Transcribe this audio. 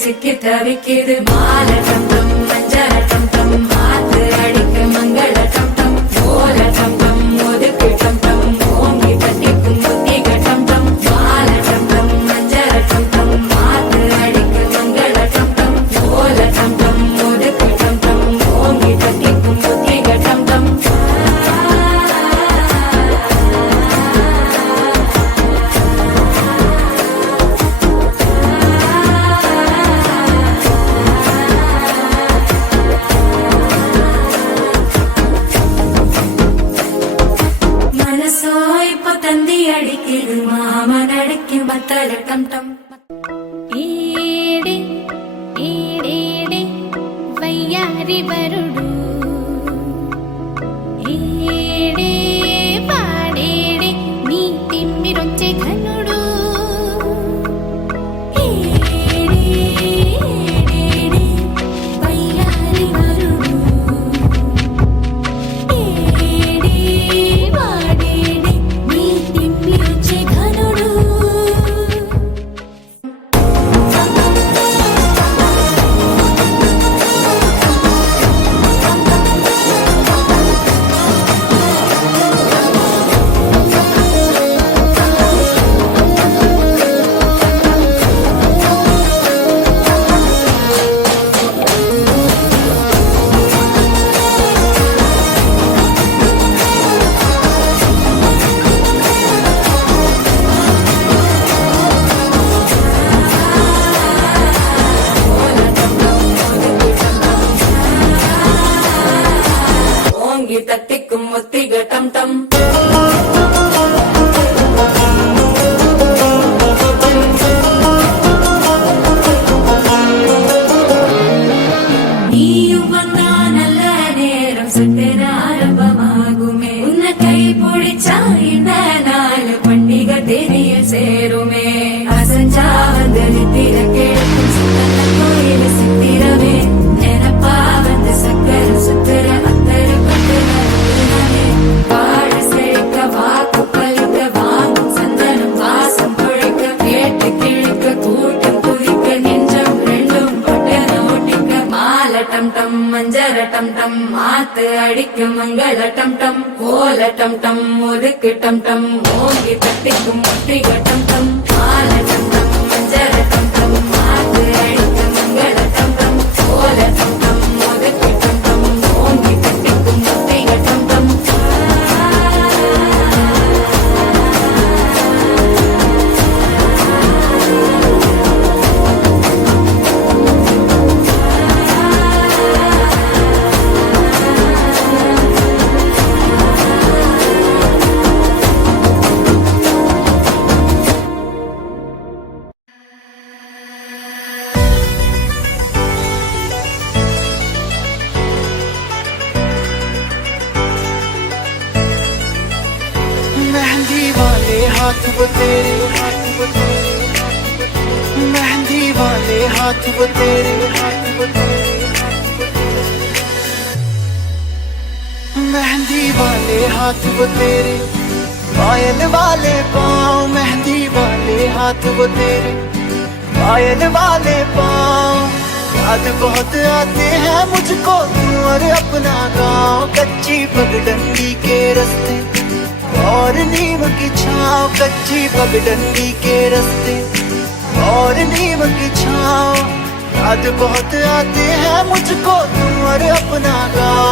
சிக்கி தவிக்கிது மால டம் டம் மஞ்சள டம் டம் மாத்து அடிக்க மங்கள டம் டம் ஓல டம் டம் ஒதுக்கு டம் டம் ஓங்கி தட்டிக்கும் முத்திக டம் டம் மால டம் டம் மஞ்சள டம் டம் மாத்து அடிக்க மங்கள டம் டம் ஓல டம் டம் ஒதுக்கு டம் டம் ஓங்கி தட்டிக்கும் முத்திக டம் டம் அடிக்குது மாமன் அடிக்கும் பத்தல டம் டம் ஏடே ஏடேடே వయ్యారి వరుడు ఏడే పాడేడే నీ తిమ్మిరొచ్చే ఘనుడు ఏడే ఏడేడే వయ్యారి వరుడు ఏడే పాడేడే నీ తిమ్మిరొచ్చే ఘనుడు ஓங்கி தட்டிக்கும் முத்திக டம் டம் நீயும் வந்தா நல்ல நேரம் சட்டென ஆரம்பமாகுமே உன்னை கை பிடிச்சா இந்த நாள் பண்டிகை தெரிய சேருமே அசஞ்சா வந்து நித்திர கேட்கும் சுத்தன கோயில சித்திரமே நினப்பா வந்து சக்கர சுத்திர அத்தர பத்திரமே பாட செழிக்க வாக்கு பலிக்க வாங்கும் சந்தனம் வாசம் குழைக்க கேட்டு கிழிக்க கூட்டம் குதிக்க நெஞ்சம் ரெண்டும் பட்டன ஓட்டிக்க மால டம் டம் மஞ்சள டம் டம் மாத்து அடிக்க மங்கள டம் டம் கோல டம் டம் ஒதுக்கு டம் டம் ஓங்கி தட்டிக்கும் முத்திக டம் டம் மால டம் டம் மஞ்சள டம் டம் மாத்து அடிக்க மங்கள டம் டம் கோல டம் டம் ஒதுக்கு டம் டம் ஓங்கி தட்டிக்கும் முத்திக டம் டம் मेहंदी वाले हाथ वो तेरे मेहंदी वाले हाथ वो तेरे मेहंदी वाले हाथ वो तेरे पायल वाले पाँव मेहंदी वाले हाथ वो तेरे पायल वाले पाँव याद बहुत आते हैं मुझको तू और अपना गाँव कच्ची पगडंडी के रास्ते और नीम की छाँव कच्ची पगडंडी के रास्ते और नीम की छाँव याद बहुत आते हैं मुझको तुम और अपना गाँव।